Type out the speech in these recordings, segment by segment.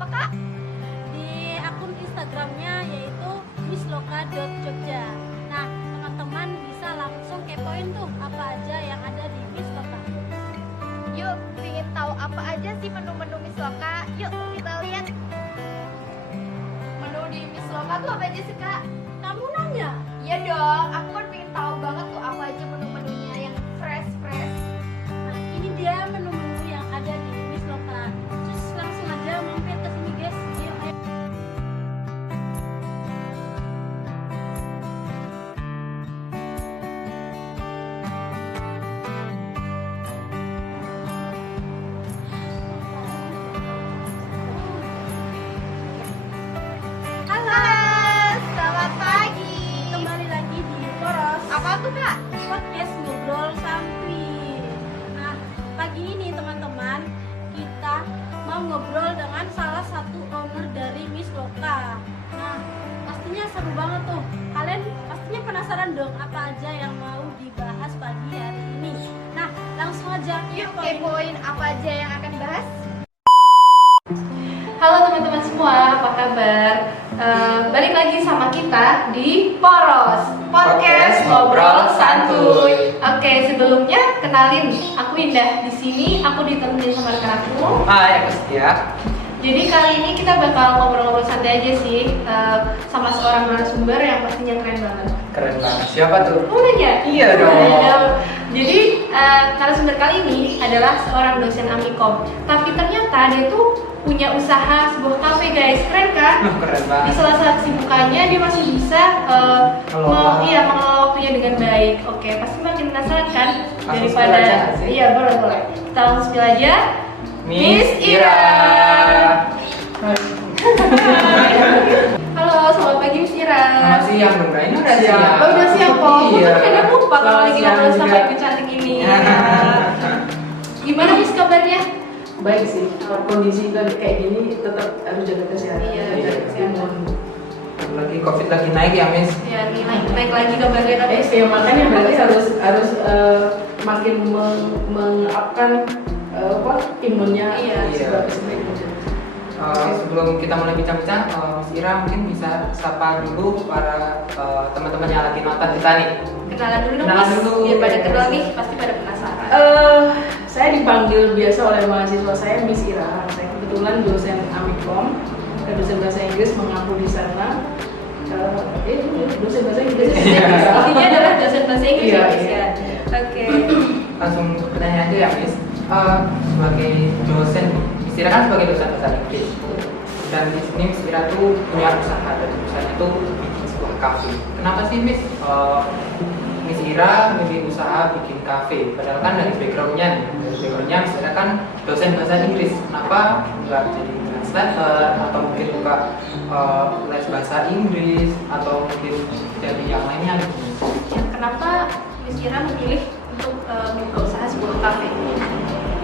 apa Kak? Di akun Instagramnya yaitu missloka.jogja. Nah, teman-teman bisa langsung kepoin tuh apa aja yang ada di Miss Loka. Yuk, pengen tahu apa aja sih menu-menu Miss Loka? Yuk kita lihat. Menu di Miss Loka tuh apa aja sih Kak? Kamu nanya? Iya dong, aku kan pengen tahu banget tuh apa aja menu-menunya yang fresh. Nah, ini dia menu-menu yang ada di Miss Loka. Terus langsung aja mampir ke sini, guys. Yuk, ayo. Halo, selamat pagi. Kembali lagi di Poros Apa tuh Kak? Podcast Ngobrol Santuy. Nah, pagi ini teman-teman, kita mau ngobrol dengan salah satu owner dari Miss Loka. Nah, pastinya seru banget tuh. Kalian pastinya penasaran dong apa aja yang mau dibahas pagi hari ini. Nah, langsung aja Yuk kepoin. kepoin apa aja yang akan bahas. Halo teman-teman semua, apa kabar? Balik lagi sama kita di Poros Podcast Ngobrol Santuy. Oke, sebelumnya kenalin, aku Indah. Di sini aku ditemenin sama rekan aku. Hai, aku Setia. Jadi kali ini kita bakal ngobrol-ngobrol santai aja sih, sama seorang narasumber yang pastinya keren banget. Keren banget. Siapa tuh? Mau nanya? Iya dong. Jadi narasumber kali ini adalah seorang dosen Amikom. Tapi ternyata dia tuh punya usaha sebuah kafe guys, keren kan? Keren Di banget. salah satu kesibukannya dia masih bisa mengelola waktunya dengan baik. Oke, pasti makin penasaran kan? Langsung spill Daripada aja nggak sih? iya boleh. Kita langsung spill aja. Miss Ira. Halo, selamat pagi Miss Ira. Selamat siang dong, Kak. Ini udah siang. Oh, udah siang kok. Iya. Aku kadang lupa kalau Selamat lagi siang ngobrol sama juga. ibu cantik ini. Gimana Miss kabarnya? Baik sih, kalau kondisi kayak gini tetap harus jaga kesehatan. Iya, jaga kesehatan. Lagi COVID lagi naik ya, Miss. Ya, nih naik lagi kabarnya tapi Ya makanya berarti harus makin mengupkan imunnya Iya. sebaik mungkin. Sebelum kita mulai bincang-bincang, Miss Ira mungkin bisa sapa dulu para teman-teman yang lagi nonton kita nih. kenalan dulu dong Kenalan Miss. dulu. Biar pada kenal nih, pasti pada penasaran. Saya dipanggil biasa oleh mahasiswa saya Miss Ira. Saya kebetulan dosen Amikom dan dosen bahasa Inggris mengaku di sana. Dosen bahasa Inggris. Intinya adalah dosen bahasa Inggris Iya, ya Miss iya. ya. Oke. Langsung bertanya aja ya, Miss. Sebagai dosen, Miss Ira kan sebagai dosen bahasa Inggris. Dan di sini Miss Ira tuh punya usaha, dan usahanya tuh bikin sebuah kafe. Kenapa sih, Miss? Miss Ira memilih usaha bikin kafe, padahal kan dari backgroundnya Miss Ira kan dosen bahasa Inggris. Kenapa nggak jadi translator atau mungkin buka les bahasa Inggris atau mungkin jadi yang lainnya gitu? Ya, kenapa Miss Ira memilih untuk membuka usaha sebuah kafe?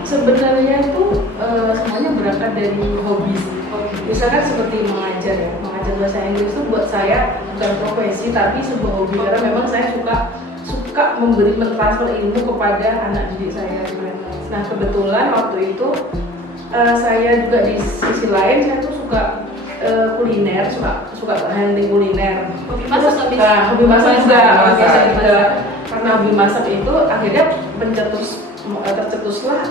Sebenarnya itu semuanya berangkat dari hobi sih. Misalkan seperti mengajar ya, mengajar bahasa Inggris itu buat saya bukan profesi tapi sebuah hobi karena memang saya suka mentransfer ilmu kepada anak didik saya. Nah kebetulan waktu itu saya juga di sisi lain saya tuh suka kuliner, suka handling kuliner. Hobi masak Terus, habis? hobi masak juga, Masak. biasa juga. Karena hobi masak itu akhirnya tercetuslah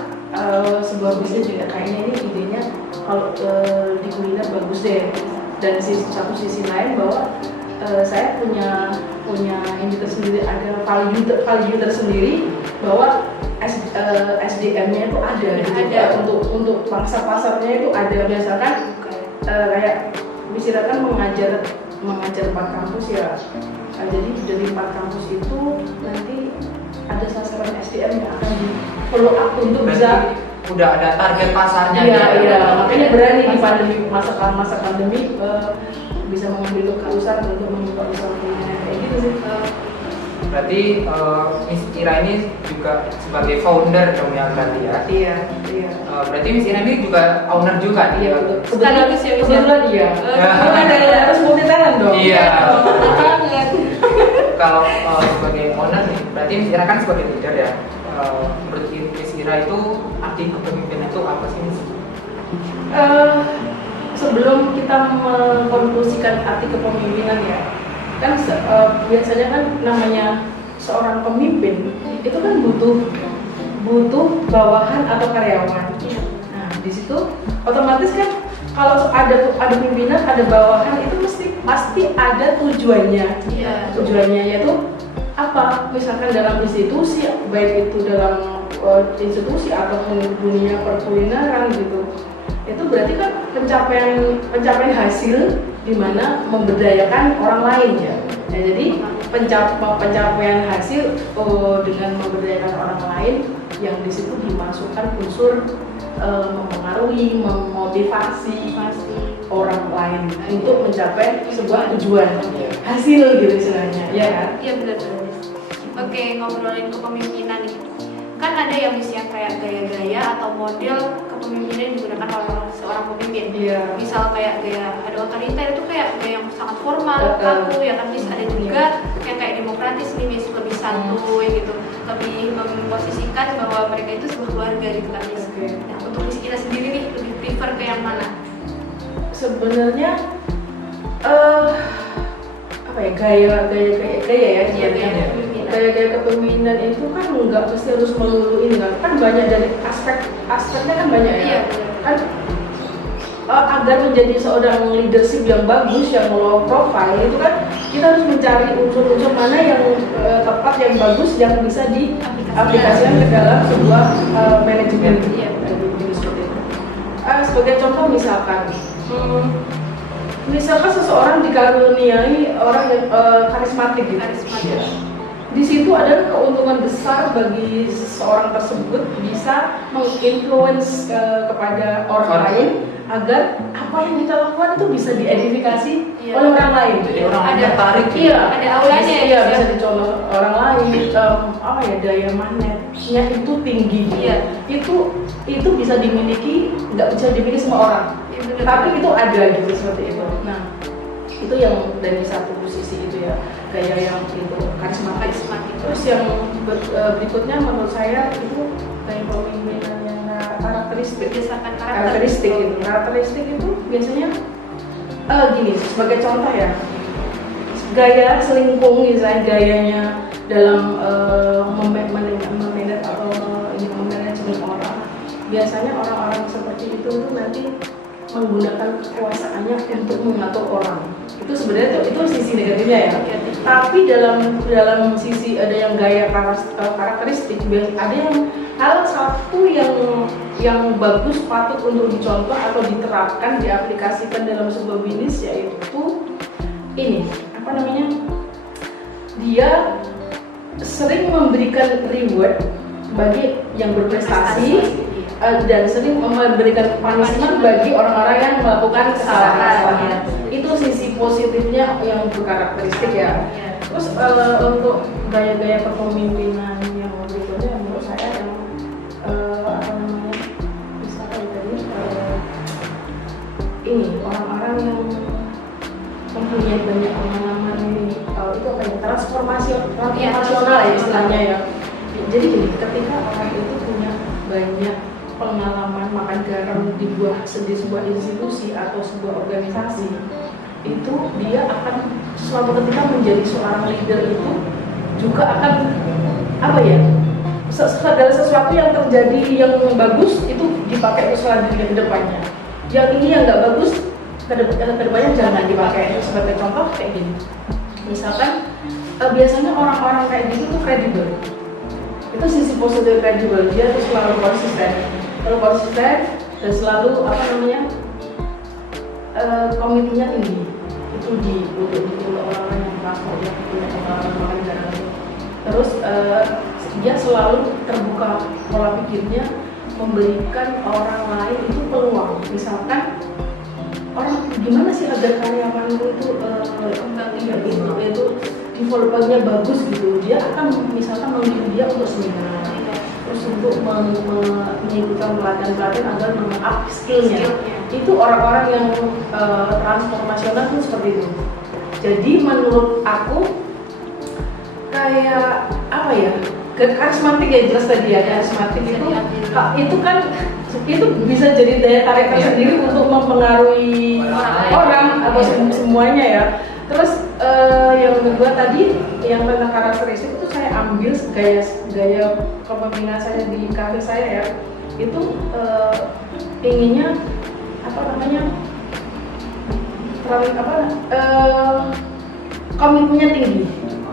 sebuah bisnis juga. Kayaknya ini idenya kalau di kuliner bagus deh. Dan satu sisi lain bahwa saya punya ini tersendiri, ada value tersendiri bahwa SDM-nya itu ada, Ya, gitu, ada. untuk pasarnya itu ada. Misalkan kayak misalkan mengajar 4 kampus ya. Jadi dari 4 kampus itu nanti ada sasaran SDM yang akan di follow up untuk bisa Udah ada target pasarnya. iya gitu. iya makanya berani di pandemi masa pandemi bisa mengambil keputusan untuk membuka usaha kuliner kayak gitu sih. Berarti Miss Ira ini juga sebagai founder dong ya berarti ya. Iya. Berarti Miss Ira ini juga owner juga nih. Iya betul. Sekaligus ya, Miss, ya? Kebetulan iya. Kebetulan harus multi talent dong. Iya. banget. Kalau sebagai owner nih, berarti Miss Ira kan sebagai leader ya. Menurut Miss Ira itu arti kepemimpinan itu apa sih, Miss? sebelum kita mengkonklusikan arti kepemimpinan ya, kan biasanya kan namanya seorang pemimpin itu kan butuh bawahan atau karyawan. Nah di situ otomatis kan kalau ada pimpinan, ada bawahan itu pasti ada tujuannya. Tujuannya yaitu apa? Misalkan dalam institusi, baik itu dalam institusi ataupun dunia perkulineran gitu. Itu berarti kan pencapaian hasil di mana memberdayakan orang lain ya. Nah, jadi pencapaian hasil dengan memberdayakan orang lain yang di situ dimasukkan unsur mempengaruhi, memotivasi orang lain untuk mencapai sebuah tujuan hasil gitu istilahnya, ya kan? Iya benar. Oke, ngobrolin kepemimpinan nih. Kan ada yang misalnya kayak gaya-gaya atau model kepemimpinan yang digunakan oleh seorang pemimpin. Iya. Misal kayak gaya ada otoriter itu kayak gaya yang sangat formal, kaku ya kan. Bisa ada juga yang kayak demokratis nih, lebih santuy gitu, lebih memposisikan bahwa mereka itu sebuah keluarga gitu kan. Nah, untuk kita sendiri nih lebih prefer ke yang mana? Sebenarnya apa ya, gaya ya sebenarnya. Gaya kepemimpinan itu kan nggak pasti harus melulu ini kan banyak dari aspeknya kan banyak ya. Kan agar menjadi seorang leadership yang bagus, yang low profile itu kan kita harus mencari unsur-unsur mana yang tepat, yang bagus, yang bisa diaplikasikan ke dalam sebuah manajemen. Seperti itu. Sebagai contoh misalkan seseorang dikaruniai orang yang karismatik gitu. Di situ ada keuntungan besar bagi seseorang tersebut bisa menginfluence kepada orang lain agar apa yang kita lakukan itu bisa diidentifikasi oleh orang lain. Jadi orang Ada tertarik. ada aulanya Iya, bisa dicontoh orang lain. Apa ya, daya magnetnya itu tinggi. Itu bisa dimiliki, nggak bisa dimiliki semua orang. Tapi itu ada gitu seperti itu. Nah, itu yang dari satu sisi itu ya, gaya yang itu karismatik. Terus yang berikutnya menurut saya itu gaya kepemimpinan yang karakteristik. Berdasarkan Karakteristik itu biasanya gini, sebagai contoh ya, gaya selingkuh misalnya, gayanya dalam memanage atau manajemen orang. Biasanya orang-orang seperti itu tuh nanti menggunakan kekuasaannya untuk mengatur orang. Itu sebenarnya itu sisi negatifnya ya. Tapi dalam sisi ada yang gaya karakteristik, ada yang hal satu yang bagus patut untuk dicontoh atau diterapkan, diaplikasikan dalam sebuah bisnis, yaitu ini apa namanya? Dia sering memberikan reward bagi yang berprestasi. Dan sering memberikan punishment bagi orang-orang yang melakukan kesalahan. Itu sisi positifnya yang berkarakteristik ya. Terus untuk gaya-gaya kepemimpinan yang berikutnya menurut saya yang apa namanya, misalnya tadi ini orang-orang yang mempunyai banyak pengalaman ini, itu apa ya, transformasional ya istilahnya ya. Jadi ketika orang itu punya banyak pengalaman makan garam di sebuah institusi atau sebuah organisasi, itu dia akan suatu ketika menjadi seorang leader itu juga akan apa ya, segala sesuatu yang terjadi yang bagus itu dipakai selanjutnya ke depannya. Yang ini yang nggak bagus ke depannya jangan dipakai. Sebagai contoh kayak gini, misalkan biasanya orang-orang kayak gitu tuh kredibel. Itu sisi positif kredibel, dia tuh selalu konsisten dan selalu apa namanya, komitmennya tinggi. Itu untuk orang-orang yang transfer, yang punya pengalaman makan garam. Terus dia selalu terbuka pola pikirnya, memberikan orang lain itu peluang. Misalkan orang gimana sih agar karyawan itu itu developernya bagus gitu, dia akan misalkan memilih dia untuk seminar, terus untuk mengikuti pelatihan agar meng-up skillnya. Itu orang-orang yang transformasional tuh seperti itu. Jadi menurut aku kayak apa ya, karismatik ya, jelas tadi ya, karismatik itu kan itu bisa jadi daya tarik tersendiri untuk mempengaruhi orang atau semuanya ya. Terus yang kedua tadi yang tentang karakteristik itu saya ambil gaya kepemimpinan saya di kafe saya ya, itu inginnya komitmennya tinggi,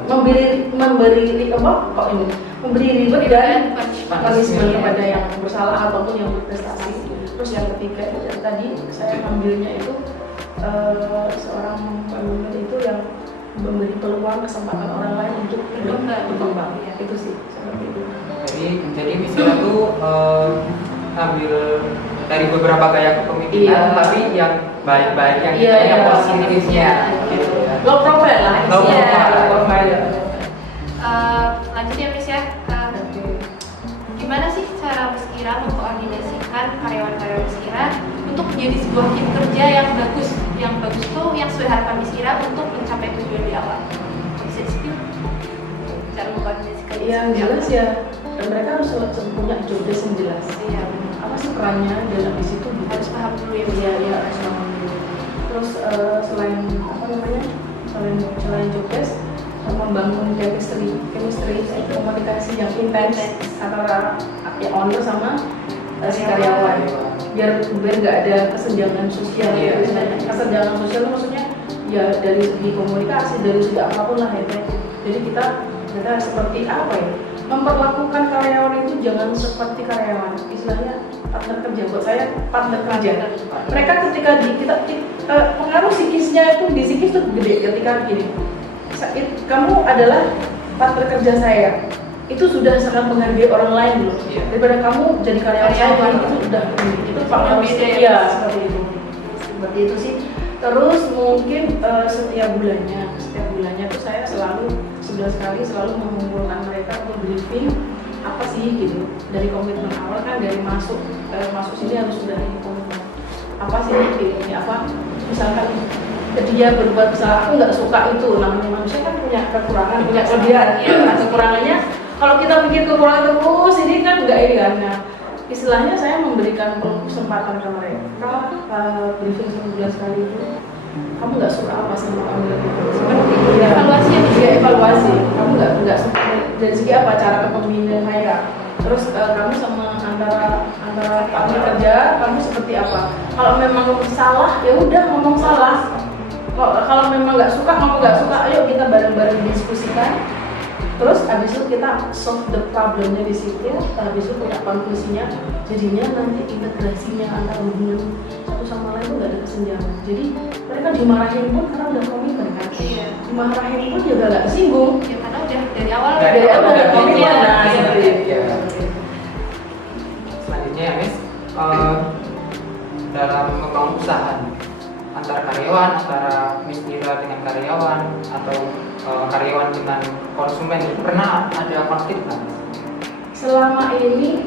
memberi reward dan punishment kepada yang bersalah ataupun yang berprestasi. Terus yang ketiga yang tadi saya ambilnya itu seorang pemimpin itu yang memberi peluang kesempatan orang lain untuk berkembang. Itu sih seperti itu. Jadi misalnya tuh ambil dari beberapa gaya kepemimpinan, tapi yang baik-baik, yang positifnya gitu ya. Low profile lah. Low profile. Lanjut ya Miss ya. Gimana sih cara Miss Ira mengkoordinasikan karyawan-karyawan Miss Ira untuk menjadi sebuah tim kerja yang bagus? Yang bagus tuh yang sesuai harapan Miss Ira untuk mencapai tujuan di awal. Bisa di-spill cara mengkoordinasikan? Yang jelas ya, mereka harus punya job desk yang jelas. Iya. Apa sih perannya dan habis itu Harus paham dulu ya. Iya, harus paham dulu. Terus selain job desk, membangun chemistry, komunikasi yang intens antara owner sama si karyawan, biar nggak ada kesenjangan sosial. Kesenjangan sosial itu maksudnya ya dari segi komunikasi, dari segi apapun lah ya. Jadi kita seperti apa ya, memperlakukan karyawan itu jangan seperti karyawan, istilahnya partner kerja. Buat saya partner kerja. Mereka ketika kita pengaruh psikisnya itu di psikis itu gede ketika gini, kamu adalah partner kerja saya, itu sudah sangat menghargai orang lain loh. Daripada kamu jadi karyawan saya, itu udah itu pengaruh ya seperti itu sih. Terus mungkin setiap bulannya tuh saya selalu 11 kali selalu mengumpulkan mereka untuk briefing apa sih gitu, dari komitmen awal kan, dari masuk sini harus sudah ini komitmen apa sih ini apa, misalkan dia berbuat misalnya aku nggak suka itu, namanya manusia kan punya kekurangan, punya kelebihan. Kekurangannya kalau kita pikir kekurangan terus ini kan nggak ini kan. Nah, istilahnya saya memberikan kesempatan ke mereka briefing 11 kali itu, kamu nggak suka apa sama kamu itu, evaluasi kamu nggak suka dari segi apa, cara kepemimpinan saya, terus kamu sama antara partner kerja kamu seperti apa. Kalau memang salah ya udah ngomong salah, kalau memang nggak suka ngomong nggak suka, ayo kita bareng-bareng diskusikan. Terus habis itu kita solve the problemnya di situ, habis itu punya konklusinya, jadinya nanti integrasinya antara hubungan satu sama lain itu nggak ada kesenjangan. Jadi mereka dimarahin pun karena udah komitmen kan, dimarahin pun juga nggak kesinggung Ya karena udah dari awal udah komitmen. Nah, seperti itu. Selanjutnya ya Miss, dalam membangun usaha antara karyawan, antara Miss Ira dengan karyawan atau karyawan dengan konsumen, pernah ada konflik nggak? Selama ini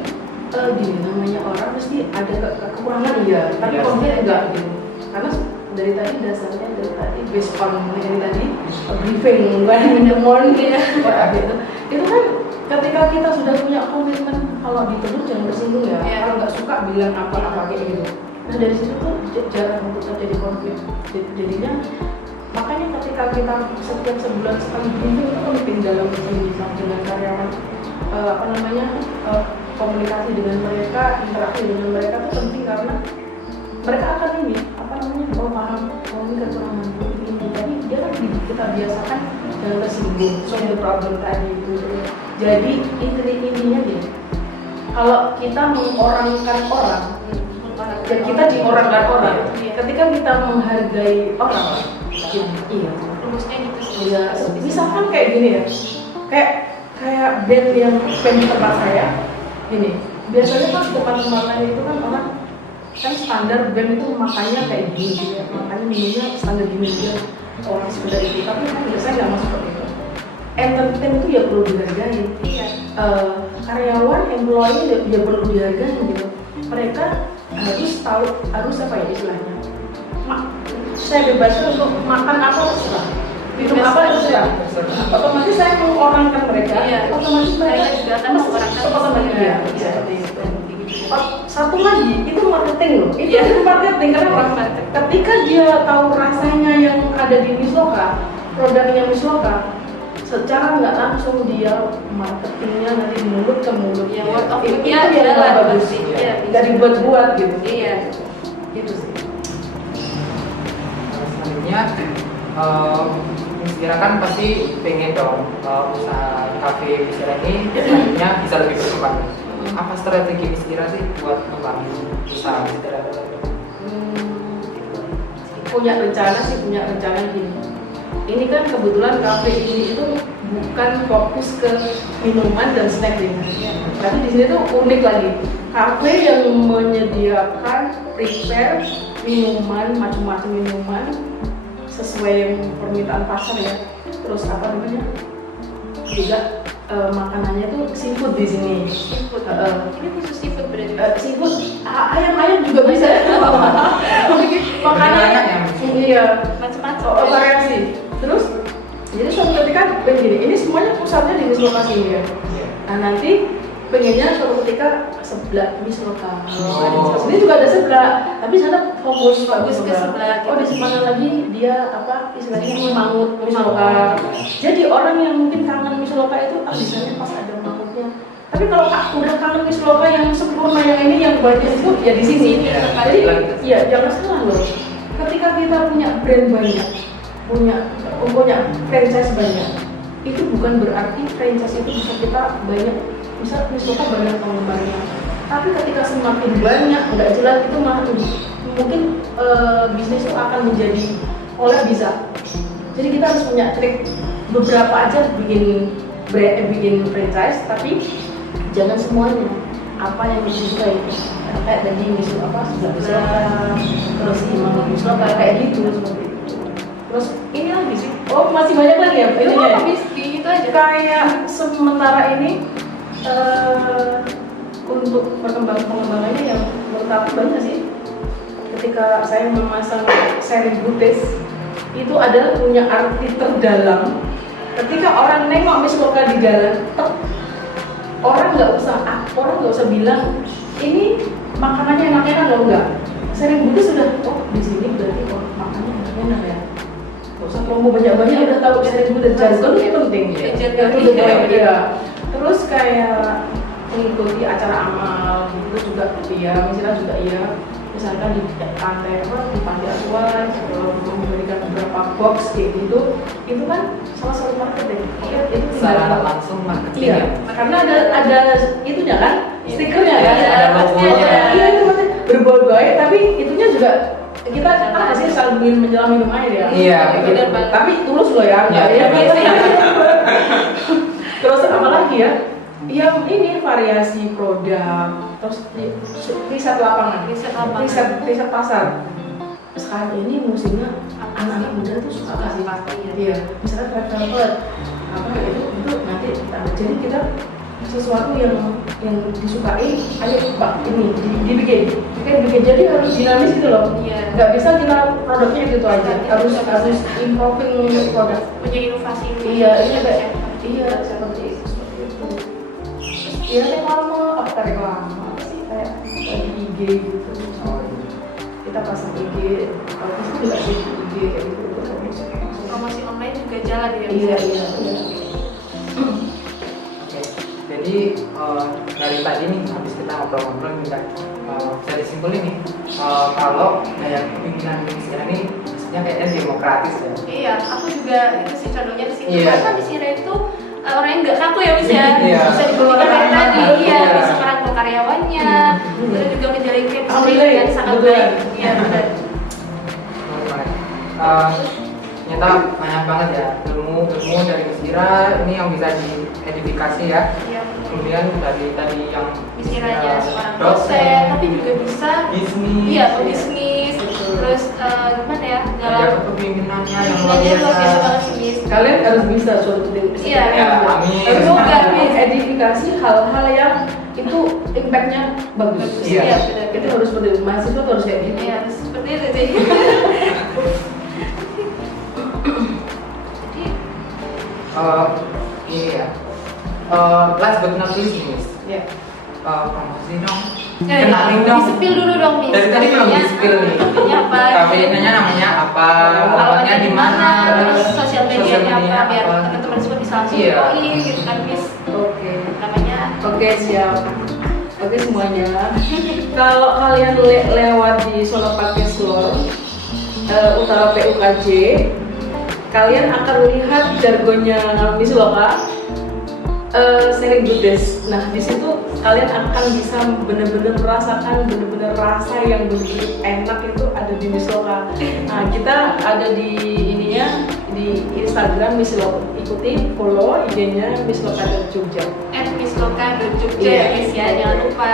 gini, namanya orang pasti ada kekurangan iya, tapi konflik enggak gitu. Karena dari tadi dasarnya dari tadi based on dari tadi briefing when in the morning gitu. Itu kan ketika kita sudah punya komitmen, kalau dituduh jangan tersinggung ya. Kalau nggak suka bilang apa kayak gitu. Nah dari situ tuh jarang untuk terjadi konflik. Jadinya makanya ketika kita setiap sebulan sekali briefing itu penting dalam ini dengan karyawan, komunikasi dengan mereka, interaksi dengan mereka itu penting karena mereka akan ini paham ini kekurangan ini. Jadi dia kan kita biasakan jangan tersinggung, solve the problem tadi itu. Jadi intinya gini, kalau kita mengorangkan orang, ya kita diorangkan orang. Ketika kita menghargai orang, iya. rumusnya gitu sih. Iya, misalkan kayak gini ya, kayak band di tempat saya, gini. Biasanya kan tempat-tempat lain itu kan orang kan standar band itu makannya kayak gini gitu ya, makannya minumnya standar gini aja, orang sekedar itu. Tapi kan biasanya nggak masuk seperti itu. Entertain itu ya perlu dihargai. Iya. Karyawan, employee ya perlu dihargai gitu. Mereka harus tahu, harus apa ya istilahnya. Saya bebaskan untuk makan apa terserah, minum apa terserah. Otomatis saya mengorangkan mereka. Iya. Otomatis mereka juga akan mengorangkan seperti mereka. seperti itu. satu lagi itu marketing loh. Itu Iya. marketing kenapa? Ketika dia tahu rasanya yang ada di Misloka, produknya Misloka, secara nggak langsung dia marketingnya nanti mulut ke mulut. Ya, word of Itu mouth-nya yang jalan bagus. pasti. Iya. Iya, Nggak dibuat-buat gitu. Iya. Gitu sih. Selanjutnya, Misira kan pasti pengen dong usaha kafe Misira ini selanjutnya bisa lebih berkembang. Apa strategi Misira sih buat ngembangin usaha Misira? Punya rencana gini. Ini kan kebetulan kafe ini itu bukan fokus ke minuman dan snack ringan. Tapi di sini tuh unik lagi. Kafe yang menyediakan prepare minuman, macam-macam minuman sesuai permintaan pasar ya. Terus apa namanya? Juga makanannya tuh seafood di sini. Seafood. Ini khusus seafood berarti. Seafood, ayam juga bisa. Makanannya iya. Macam-macam. Variasi. Terus jadi suatu ketika begini, ini semuanya pusatnya di Misloka sini ya. Nah nanti pengennya suatu ketika sebelah Misloka. Ini juga ada sebelah, tapi sana fokus Fokus ke sebelah Oh di gitu. mana lagi dia apa istilahnya memangut Misloka. Jadi orang yang mungkin kangen Misloka itu bisanya pas ada mangutnya. Tapi kalau udah kangen Misloka yang sempurna yang ini yang banyak itu ya di sini. Jadi ya jangan salah loh. Ketika kita punya brand banyak, punya franchise banyak, itu bukan berarti franchise itu bisa kita banyak, bisa Misloka banyak penggemarnya. Tapi ketika semakin banyak nggak jelas itu malah mungkin bisnis itu akan menjadi bisa. Jadi kita harus punya trik beberapa aja bikin bikin franchise, tapi jangan semuanya. Apa yang disukai kayak tadi Misloka terus Imam Misloka kayak gitu seperti itu. Terus ini lagi sih, masih banyak lagi ya Itu ininya ya? habis itu aja. Kayak sementara ini untuk pengembangannya yang menurut aku banyak sih. Ketika saya memasang seri Butes itu adalah punya arti terdalam. Ketika orang nengok Misloka di jalan, orang nggak usah bilang ini makanannya enak-enak loh, enggak. Seri Butes sudah di sini berarti makanannya enak-enak ya. Gak usah promo banyak-banyak udah tahu seri Butes jargon itu penting. Iya. Terus kayak mengikuti acara amal itu juga iya, misalnya juga iya. Misalkan di pantai di pantai asuhan memberikan beberapa box kayak gitu, itu kan salah satu marketing. Iya, itu Secara langsung marketing iya, ya. karena ada itunya kan, stikernya kan, Iya, ada logonya. Iya itu pasti berbuat baik, tapi itunya juga kita sih sambil menjelang minum air ya. Iya, gitu. benar banget. Tapi tulus loh ya, Iya, ya. iya. Terus apa lagi ya? Yang ini variasi produk, terus riset lapangan, riset pasar. Sekarang ini musimnya anak-anak muda tuh suka kasih iya, misalnya red velvet, apa itu nanti jadi kita sesuatu yang disukai, ayo Pak ini dibikin, jadi harus dinamis gitu loh. Iya. Nggak bisa kita produknya gitu aja, harus improving produk. Punya inovasi. Iya, ini kayak seperti itu. Iya reklame, apa sih kayak di IG gitu. Kita pasang IG, terus juga sih IG kayak gitu. Promosi online juga jalan ya. Iya. Oke, jadi dari tadi nih habis kita ngobrol-ngobrol juga bisa disimpulin nih kalau kayak kepemimpinan Misira ini maksudnya kayaknya demokratis ya. Iya, aku juga itu sih contohnya di sini. Iya. Karena Misira itu orang yang nggak kaku ya Mis ya. Iya. Bisa dibuktikan dari tadi. Iya, Iya. bisa merangkul karyawannya. Terus juga menjalin chemistry Alhamdulillah, yang sangat betul. baik. Iya, benar. Ternyata banyak banget ya ilmu dari Misira ini yang bisa diedifikasi ya. Iya. Kemudian dari tadi yang Misiranya seorang dosen, tapi juga bisa bisnis. iya pebisnis. Terus gimana ya Ada dalam kepemimpinannya yang luar Iya, luar biasa biasa. banget sih Mis. Kalian harus bisa suatu ketika. Iya, amin. Semoga, Mis. Mengedifikasi hal-hal yang itu impactnya bagus. Iya. Iya, benar. Itu harus seperti itu. Mahasiswa tuh harus kayak gitu. Iya, seperti itu sih. Jadi Ini ya last but not least nih Miss. Iya. Promosi dong Kenalin dong. Di-spill dulu dong, Miss. Dari tadi belum Kafenya, di-spill nih. Kafenya apa? Kafenya namanya apa? Alamatnya di mana? Terus sosial medianya apa? Biar apa? teman-teman semua bisa langsung Iya. join gitu kan, Miss. Oke. Namanya Oke, siap. Oke semuanya. Kalau kalian lewat di Solo Podcast Lor Utara PUKJ, kalian akan melihat jargonnya Miss Loka, sharing good days. Nah, di situ kalian akan bisa benar-benar merasakan benar-benar rasa yang begitu enak itu ada di Miss Loka. Nah, kita ada di ininya di Instagram Miss Loka, ikuti follow IG-nya Miss Loka dan Jogja. @missloka.jogja Iya. ya, Miss ya. Jangan lupa.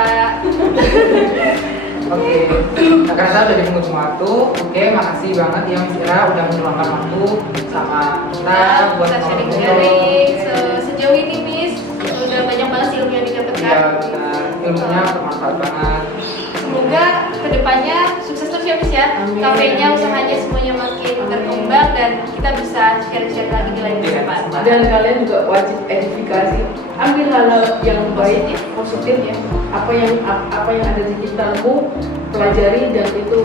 Oke, nah, karena saya udah di penghujung waktu. Oke, makasih banget ya Miss Ira udah meluangkan waktu sama kita buat kita ngobrol. sharing-sharing. Sejauh ini, Miss, udah banyak banget sih ilmu yang Iya, didapatkan. benar. Ilmunya bermanfaat banget. Semoga kedepannya sukses terus ya, Miss ya. Amin. Kafenya, usahanya semuanya makin Amin. berkembang dan kita bisa share-share lagi di lain Iya, kesempatan. Dan kalian juga wajib edifikasi, ambil hal-hal yang baik, positif ya. Apa yang ada di sekitarmu, pelajari dan itu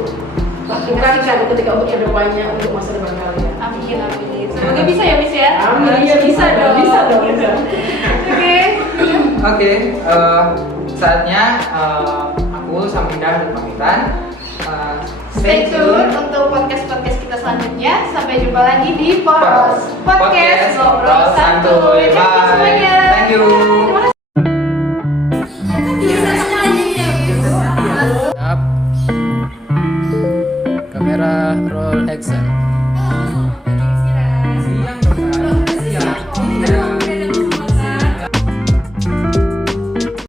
lakukan ketika untuk kedepannya untuk masa depan kalian. Amin, amin. Semoga bisa ya, Miss ya. Amin, iya, bisa dong. bisa dong. Bisa. Oke. Oke, saatnya aku sama Indah dan pamitan. Stay tune untuk podcast-podcast kita selanjutnya. Sampai jumpa lagi di Poros Podcast Ngobrol Santuy. Thank you semuanya. Thank you.